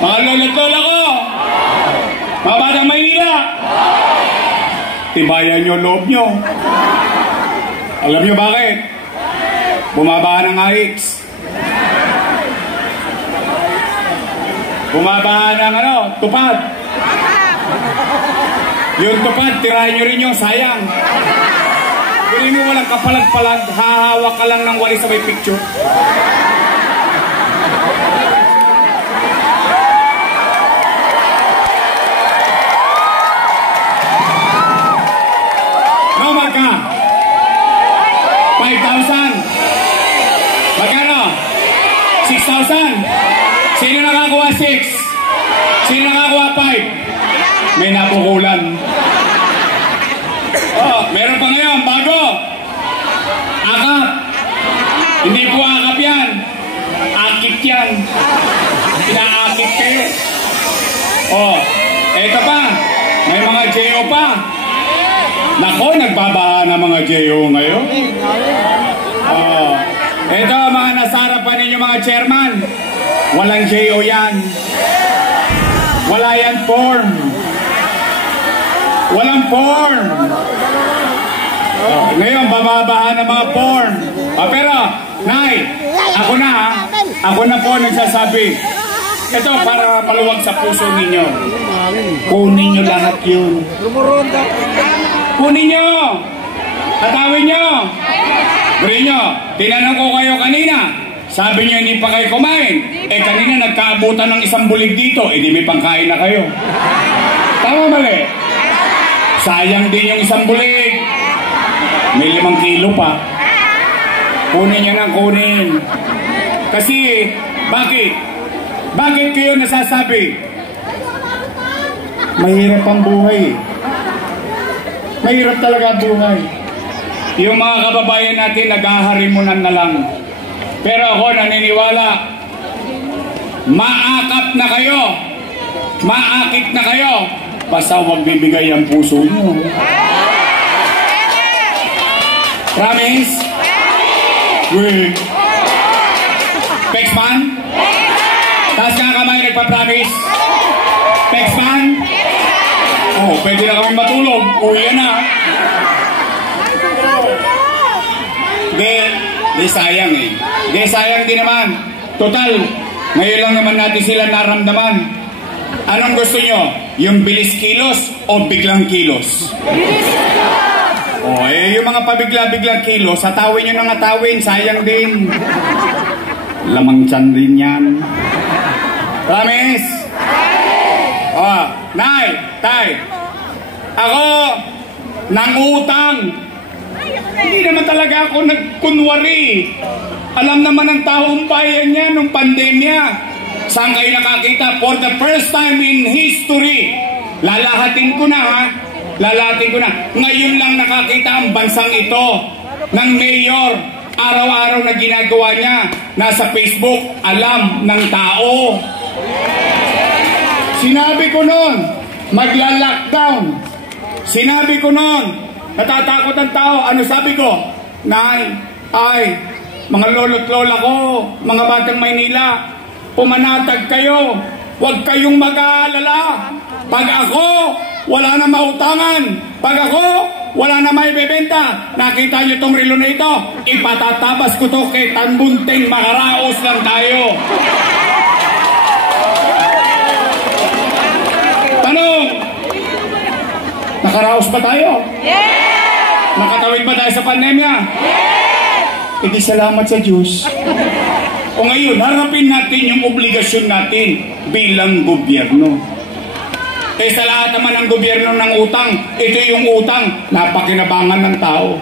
Mga lolo't-lola ko! Mga batang Maynila! Tibayan nyo loob nyo. Alam nyo bakit? Bumaba ng AIX. Bumaba ng tupad. Yung tupad, tirahin nyo rin yung sayang. Kung mo walang kapalag-palag, hahawak ka lang ng wali sa may picture. No, magka? 5,000. Magkano? 6,000. Sino nakakuha 6? Sino nakakuha 5? May napukulan. Oh, meron pa ngayon, bago. Akap. Hindi po akap yan. Akit yan. Pinaakit kayo. Oh, eto pa. May mga JO pa. Nako, nagbabaha na mga JO ngayon. Oh, eto mga nasarapan ninyo mga chairman. Walang JO yan. Wala yan form. Walang form. Oh, ngayon, bababahan ng mga form. Oh, pero, Nay, ako na po nagsasabi. Ito para paluwag sa puso ninyo. Kunin nyo lahat yun. Kunin nyo. Atawin nyo. Brin nyo. Tinanong ko kayo kanina. Sabi nyo hindi pa kayo kumain. Eh kanina nagkaabutan ng isang bulig dito. Eh di may pangkain na kayo. Tama mali? Sayang din yung isang bulig. May 5 kilo pa. Kunin nyo nang kunin. Kasi, bakit? Bakit kayo nasasabi? Mahirap ang buhay. Mahirap talaga ang buhay. Yung mga kababayan natin naghaharimunan na lang. Pero ako naniniwala, maakap na kayo. Maakit na kayo. Basta huwag bibigay ang puso nyo. Promise? Wait. Pexman? Taas ka kamay, nagpa-promise. Pexman? Oh, pwede na kami matulog. Uwi na. Di sayang eh. Di sayang din naman. Total, ngayon lang naman natin sila naramdaman. Anong gusto nyo? Yung bilis kilos o biglang kilos? Oh, eh, yung mga pabigla-biglang kilos, atawin nyo nang atawin, sayang din. Lamang tiyan din yan. Promise? Oh, Nay, Tay, ako, nangutang. Hindi naman talaga ako nagkunwari. Alam naman ng taong bayan niya nung pandemya. Saan kayo nakakita? For the first time in history, lalahatin ko na ha. Lalahatin ko na. Ngayon lang nakakita ang bansang ito ng mayor. Araw-araw na ginagawa niya. Nasa Facebook, alam ng tao. Sinabi ko noon, magla-lockdown. Sinabi ko noon, natatakot ang tao. Ano sabi ko? Nay, ay, mga lolo't lola ko, mga batang Maynila, pumanatag kayo. Huwag kayong mag-aalala. Pag ako, wala na mautangan. Pag ako, wala na may bebenta. Nakita nyo itong relo na ito? Ipatatabas ko to kay Tanbunting. Makaraos lang tayo. Tanong, nakaraos ba tayo? Yes! Nakatawid ba tayo sa pandemya? Yes! Hindi salamat sa Diyos. O ngayon, harapin natin yung obligasyon natin bilang gobyerno. Eh sa lahat naman ng gobyerno ng utang, ito yung utang, napakinabangan ng tao.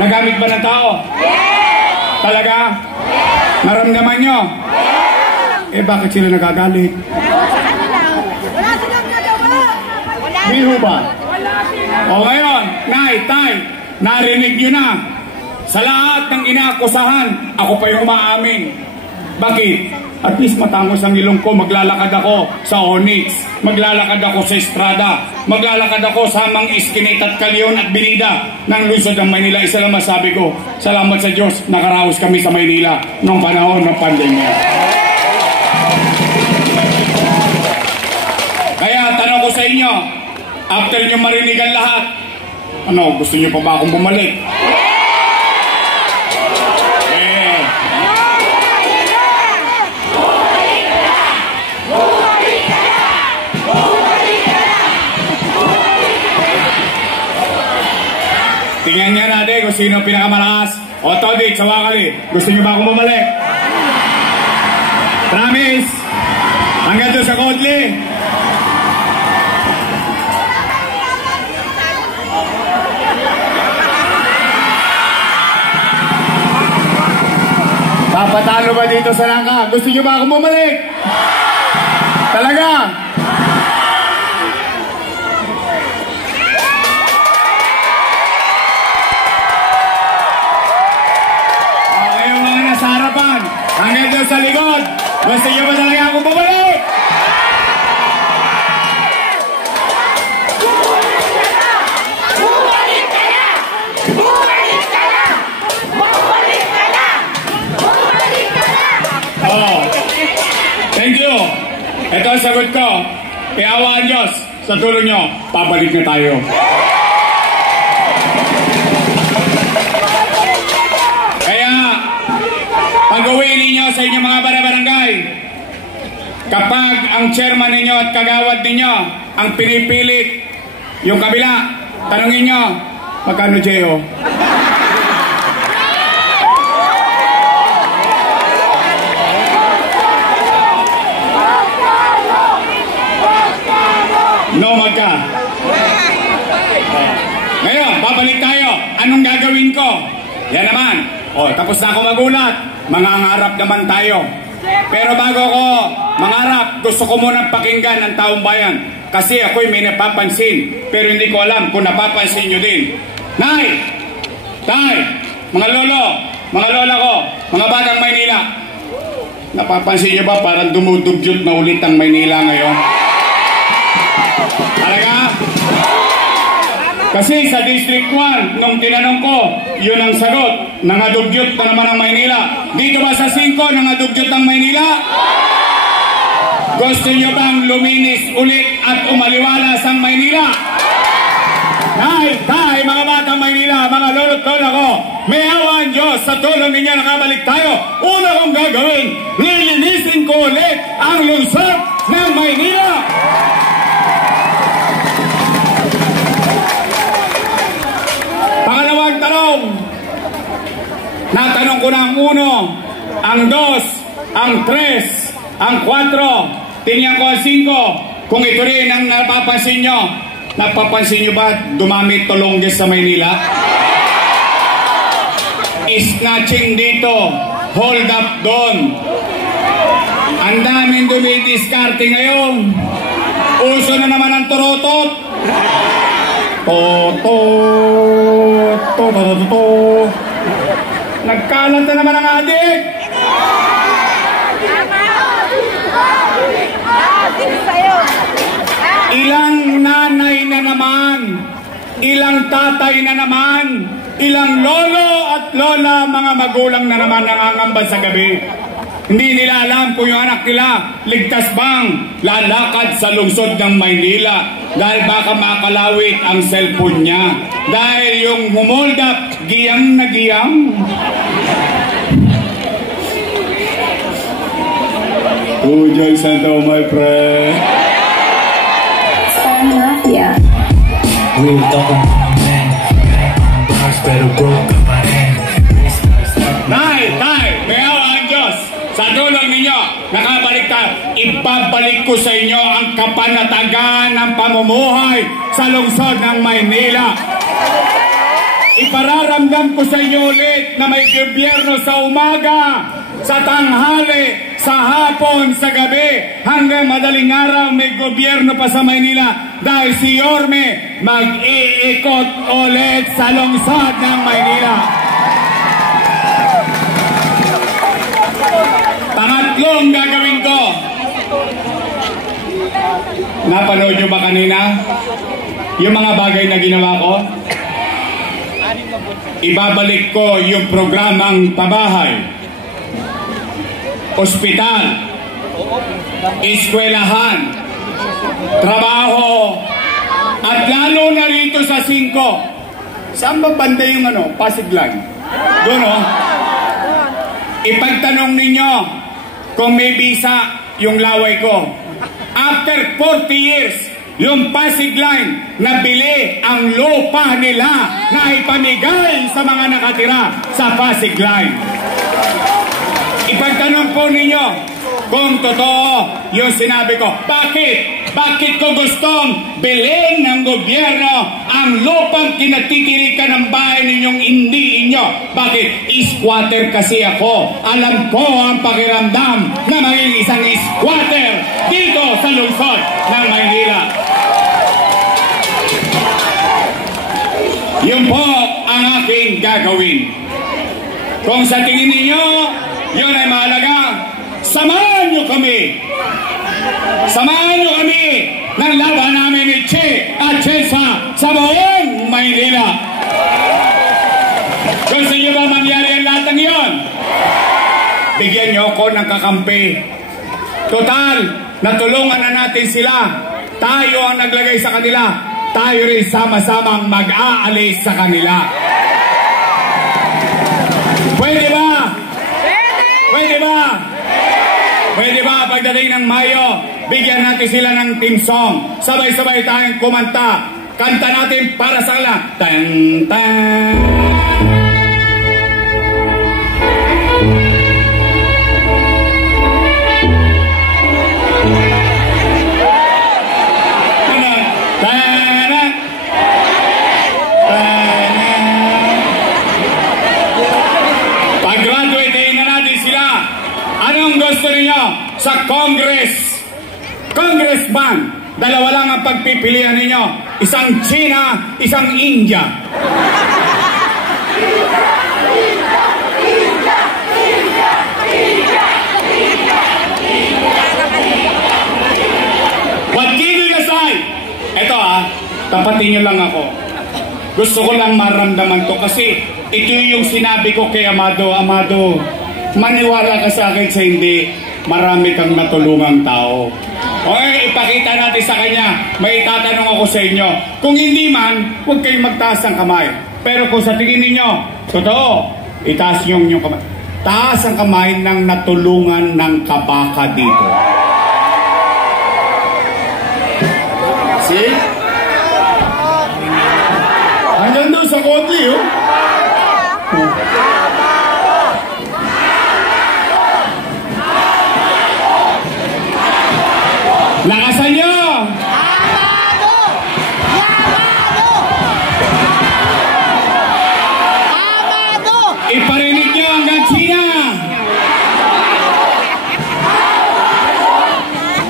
Nagamit ba ng tao? Yes! Talaga? Yes! Naramdaman nyo? Yes! Eh bakit sila nagagalit? Wala silang nagawa! Hindi ho ba? O ngayon, Nay, Tay, narinig nyo na. Sa lahat ng inaakusahan, ako pa yung umaamin. Bakit? At least matangos ang ilong ko, maglalakad ako sa Onyx, maglalakad ako sa Estrada, maglalakad ako sa Mang Iskinit at Calyon at Binida ng lungsod ng Maynila. Isa lang masabi ko, salamat sa Diyos, nakaraos kami sa Maynila noong panahon ng pandemya. ninyo, after nyo marinigan lahat, ano, gusto nyo pa ba akong bumalik? Tingnan nga natin kung sino pinakamalakas. O Todik, sa Wakali, gusto nyo ba akong bumalik? Promise! Hanggang doon sa Kodli. Papatalo ba dito sa Langka? Gusto nyo ba akong bumalik? Talaga? Hanggang doon sa likod. Gusto nyo ba talaga akong bumalik? Bumalik ka na! Bumalik ka na! Bumalik ka na! Bumalik ka na! Oh, thank you. Ito ang sagot ko. Kaya awaan Diyos, sa tulong nyo, pabalik na tayo. Pag-uwi ninyo sa inyong mga barangay, kapag ang chairman ninyo at kagawad ninyo ang pinipilit yung kabila, tanongin nyo, magkano J.O.? No, magka. Ngayon, babalik tayo. Anong gagawin ko? Yan naman. O, tapos na ako magulat. Mangangarap naman tayo. Pero bago ko mangarap, gusto ko munang pakinggan ng taong bayan. Kasi ako'y may napapansin. Pero hindi ko alam kung napapansin nyo din. Nay! Tay! Mga lolo! Mga lola ko! Mga batang Maynila! Napapansin nyo ba parang dumudugyot na ulit ang Maynila ngayon? Talaga? Kasi sa District 1, nung tinanong ko, yun ang sagot. Nangadugyot na naman ang Maynila. Dito ba sa 5, nangadugyot ang Maynila? Gusto nyo bang luminis ulit at umaliwalas ang Maynila? Tay, mga batang Maynila, mga lolo't lola ko, may awan Diyos sa tulong ninyo nakabalik tayo. Una kong gagawin, lilinisin ko ulit ang lungsod ng Maynila. Pangalawang tanong. Natanong ko na ang 1, ang 2, ang 3, ang 4. Tingnan ko ang 5. Kung ito rin ang napapansin nyo. Napapansin nyo ba dumami tulongges sa Maynila? Snatching dito. Hold up doon. Ang daming dumidiskarte ngayon. Uso na naman ang turotot. Nagkalat na naman ang adik. Ilang nanay na naman, ilang tatay na naman, ilang lolo at lola, mga magulang na naman nangangamba sa gabi. Hindi nila alam kung yung anak nila ligtas bang lalakad sa lungsod ng Maynila dahil baka makalawit ang cellphone niya. Dahil yung humold up, giyang na giyang. Tujoy Santo, my friend. Yeah. Real talk on my man. Bars pero broke up my hand. Tay, may awa ang Diyos. Sa tulong ninyo, nakabalik tayo. Ibabalik ko sa inyo ang kapanatagan ng pamumuhay sa lungsod ng Maynila. Ipararamdam ko sa inyo ulit na may gobyerno sa umaga, sa tanghali, sa hapon, sa gabi, hanggang madaling araw may gobyerno pa sa Maynila dahil si Yorme mag-iikot ulit sa lungsod ng Maynila. Pangatlong gagawin ko. Napanood nyo ba kanina? Yung mga bagay na ginawa ko? Ibabalik ko yung programang pabahay, ospital, eskwelahan, trabaho, at lalo na rito sa 5. Saan ba banda yung Pasig Line? Doon Ipagtanong ninyo kung may visa yung laway ko. After 40 years, yung Pasig Line, nabili ang lupa nila na ipamigay sa mga nakatira sa Pasig Line. Ipagtanong po ninyo kung totoo yung sinabi ko. Bakit? Bakit ko gustong bilhin ng gobyerno ang lupang kinatitirikan ng bahay ninyong hindi inyo? Bakit? Squatter kasi ako. Alam ko ang pakiramdam na maging isang squatter dito sa lungsod ng Maynila. Yun po ang aking gagawin. Kung sa tingin ninyo yun ay mahalaga, samahan nyo kami. Samahan nyo kami ng laban namin ni Che at Chesa sa buong Maynila. Gusto nyo ba mangyari ang lahat ng yun? Bigyan nyo ako ng kakampi. Total, natulungan na natin sila. Tayo ang naglagay sa kanila. Tayo rin sama-samang mag-aalis sa kanila. Pwede ba? Pwede ba? Pwede ba pagdating ng Mayo, bigyan natin sila ng team song. Sabay-sabay tayong kumanta. Kanta natin para sa kanila. Tan, tan. Anong gusto niyo sa Congressman? Dalawa lang ang pagpipilian ninyo. Isang China, isang India. What can you decide? Ito tapatin niyo lang ako. Gusto ko lang maramdaman to kasi ito yung sinabi ko kay Amado. Amado, maniwala ka sa akin sa hindi, marami kang natulungang tao. Okay, ipakita natin sa kanya. May itatanong ako sa inyo. Kung hindi man, huwag kayong magtaas ng kamay. Pero kung sa tingin ninyo, totoo, itaas yung kamay. Taas ang kamay ng natulungan ng kabaka dito. See? Hanggang doon sa Kotli, Lakasan nyo! Amado! Amado! Amado! Iparinig nyo hanggang China!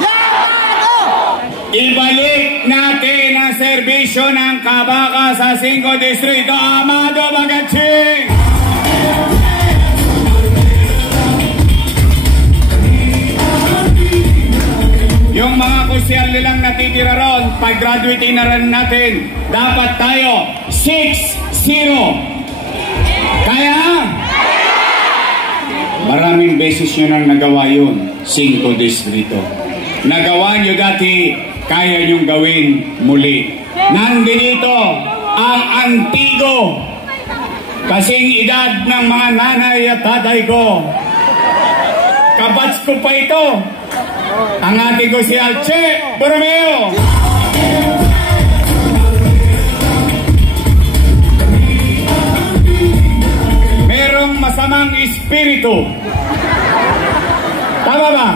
Amado! Ibalik natin ang serbisyo ng kabaka sa 5 distrito. Amado Bagatsing! Yung mga kusyal nilang natitira ron, pag-graduate na rin natin, dapat tayo 6-0. Kaya? Maraming beses nyo nang nagawa yun, 5 distrito. Nagawa nyo dati, kaya nyong gawin muli. Nandito ang antigo, kasing edad ng mga nanay at tatay ko. Kabats ko pa ito. Ang ating ko si Alche Borromeo. Merong masamang espiritu. Tama ba?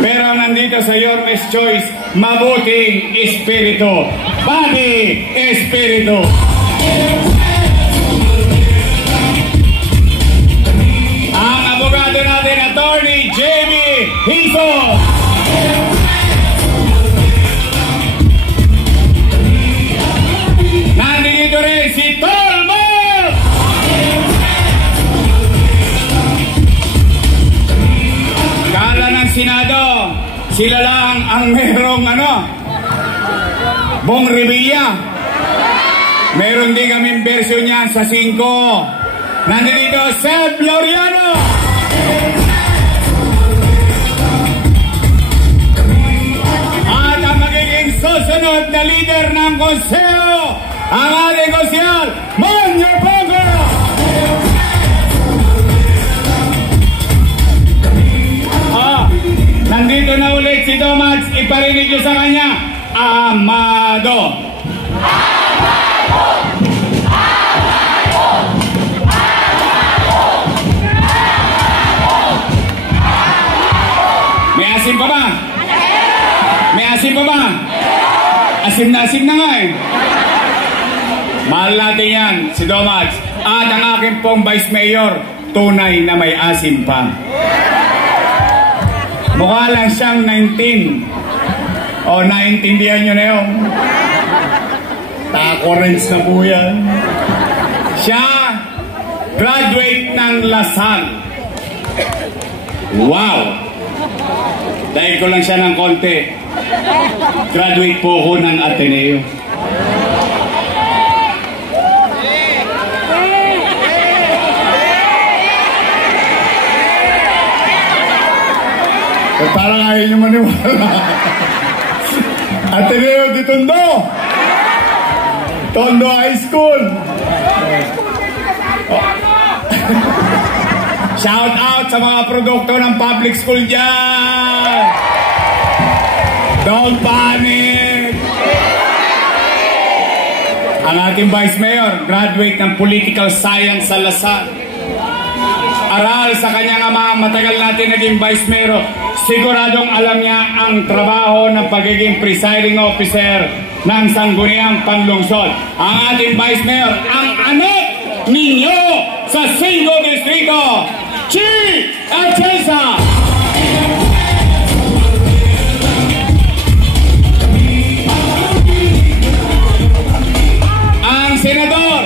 Pero nandito sa Yormes Choice, mabuting espiritu. Body espiritu. Ang abogado natin, Attorney Jamie Hizo. Nandito rin si Tolmo. Kala ng Senado, sila lang ang merong Bong Revilla. Meron din kaming version niyan sa 5. Nandito Seth Laureano. leader ng konseho, ang ating konsyal, Monyo Pongo! Nandito na ulit si Tomax, iparinig nyo sa kanya, Amado! May asim pa ba? May asim pa ba? Asim na nga eh. Mahal natin yan, si Tomax. At ang aking pong Vice Mayor, tunay na may asim pa. Mukha lang siyang 19. O, naintindihan nyo na yun. Takorens na po yan. Siya, graduate ng Lasal. Wow! Dahil ko lang siya ng konti. Graduate po ako ng Ateneo. Parang ayaw nyo maniwala. Ateneo de Tondo. Tondo High School. Shout out sa mga produkto ng public school dyan. Don't panic. Ang ating Vice Mayor, graduate ng Political Science sa Lasal. Aral sa kanyang ama, matagal natin naging Vice Mayor. Siguradong alam niya ang trabaho ng pagiging presiding officer ng Sangguniang Panlungsod. Ang ating Vice Mayor, ang anak ninyo sa Singo Distrito, Chi Atienza! Ang senador,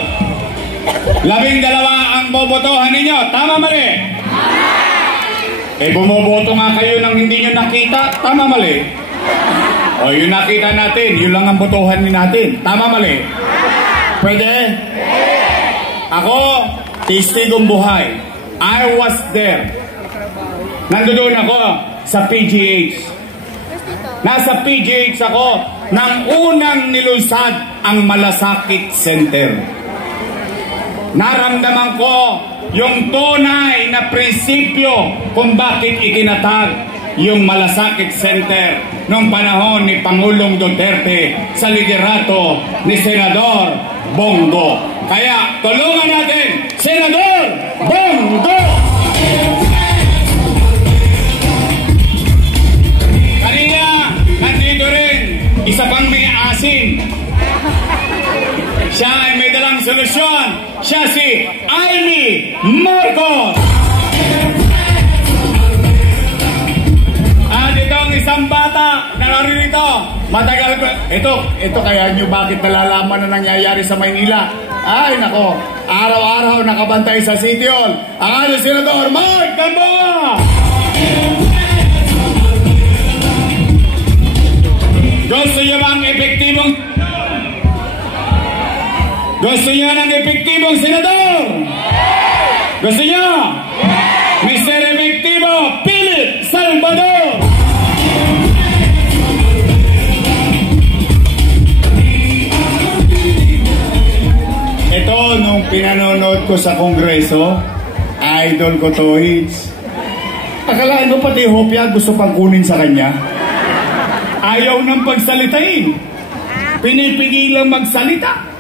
12 ang bobotohan ninyo. Tama mali? Eh, bumoboto nga kayo nang hindi nyo nakita. Tama mali? O, yun nakita natin. Yun lang ang botohan natin. Tama mali? Pwede? Ako, testigong buhay. I was there. Nandoon ako sa PGH. Nasa PGH ako nang unang nilusad ang Malasakit Center. Naramdaman ko yung tunay na prinsipyo kung bakit itinatag yung Malasakit Center noong panahon ni Pangulong Duterte sa liderato ni Senador Bongo. Kaya tulungan natin, Senador Bongo! Kanina, nandito rin, isa pang may asin. Siya ay may dalang solusyon. Siya si Amy Marcos. At itong isang bata na naririto. Matagal ko. Ito kaya nyo bakit nalalaman na nangyayari sa Maynila. Ay nako, araw-araw nakabantay sa City Hall. Ang ating Senador Mark Gamboa. Gusto nyo bang epektibong senador? Gusto nyo? Mr. Efektibo Philip Salvador! Ito, nung pinanonood ko sa Kongreso, idol ko to, Hits. Akalaan mo pati Hopia gusto pang kunin sa kanya? Ayaw nang pagsalitain. Pinipigilang magsalita.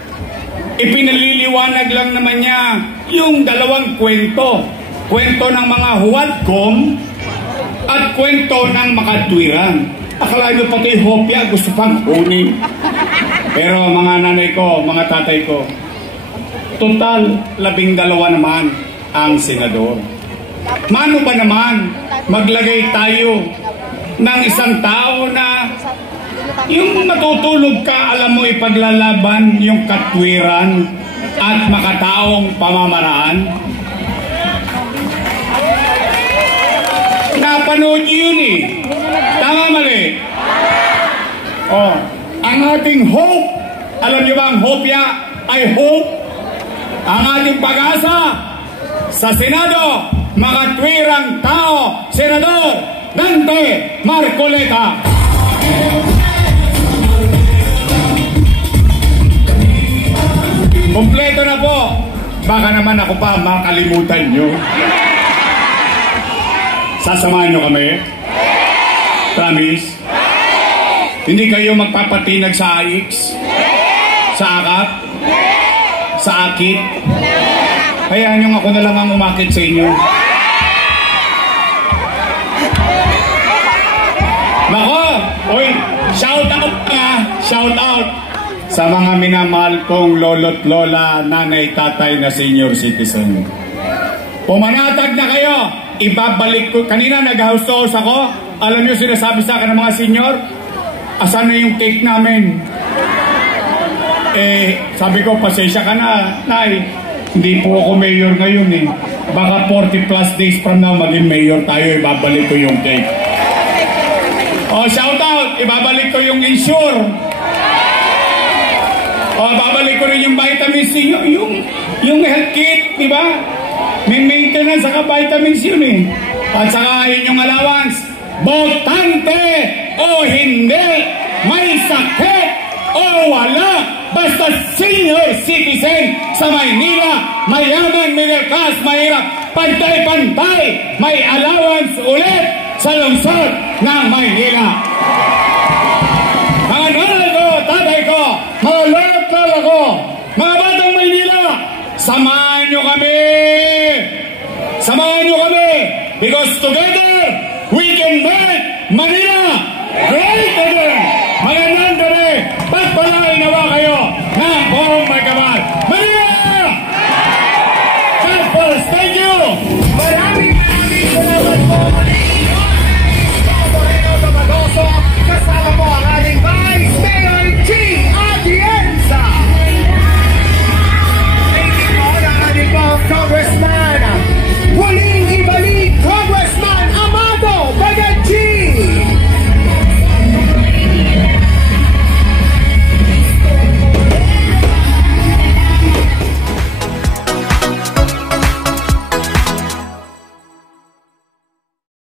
Ipinaliliwanag lang naman niya yung dalawang kwento. Kwento ng mga huwadkom at kwento ng makatwiran. Akala nyo pati Hopia gusto pang kunin. Pero mga nanay ko, mga tatay ko, total 12 naman ang senador. Mano ba naman maglagay tayo ng isang tao na yung matutulog ka, alam mo ipaglalaban yung katwiran at makataong pamamaraan? Napanood yun eh. Tama mali? Oh, ang ating hope, alam niyo ba ang hope ya? Ay hope. Ang ating pag-asa sa Senado, makatwirang tao, Senador Dante Marcoleta. Kompleto na po. Baka naman ako pa makalimutan nyo. Sasamahan nyo kami? Promise? Hindi kayo magpapatinag sa AIX? Sa akap? Sa akit? Hayaan nyo ako na lang ang umakit sa inyo. Nako! Uy! Shout out ka! Shout out! Sa mga minamahal kong lolo't lola, nanay, tatay na senior citizen. Pumanatag na kayo! Ibabalik ko. Kanina nag-house tours ako. Alam niyo sinasabi sa akin ng mga senior, asan na yung cake namin? Sabi ko, pasensya ka na, Nay. Hindi po ako mayor ngayon eh. Baka 40 plus days from now maging mayor tayo, ibabalik ko yung cake. Oh, shout out! Ibabalik ko yung insure. Oh, babalik ko rin yung vitamin C, yung health kit, di ba? May maintenance saka vitamins yun eh. At saka yun yung allowance. Botante o hindi, may sakit o wala, basta senior citizen sa Maynila, mayaman, middle class, mahirap, pantay-pantay, may allowance ulit sa lungsod ng Maynila. Mga nanay ko, tatay ko, mga lola ko, mga batang Maynila, samahan nyo kami! Samahan nyo kami! Because together,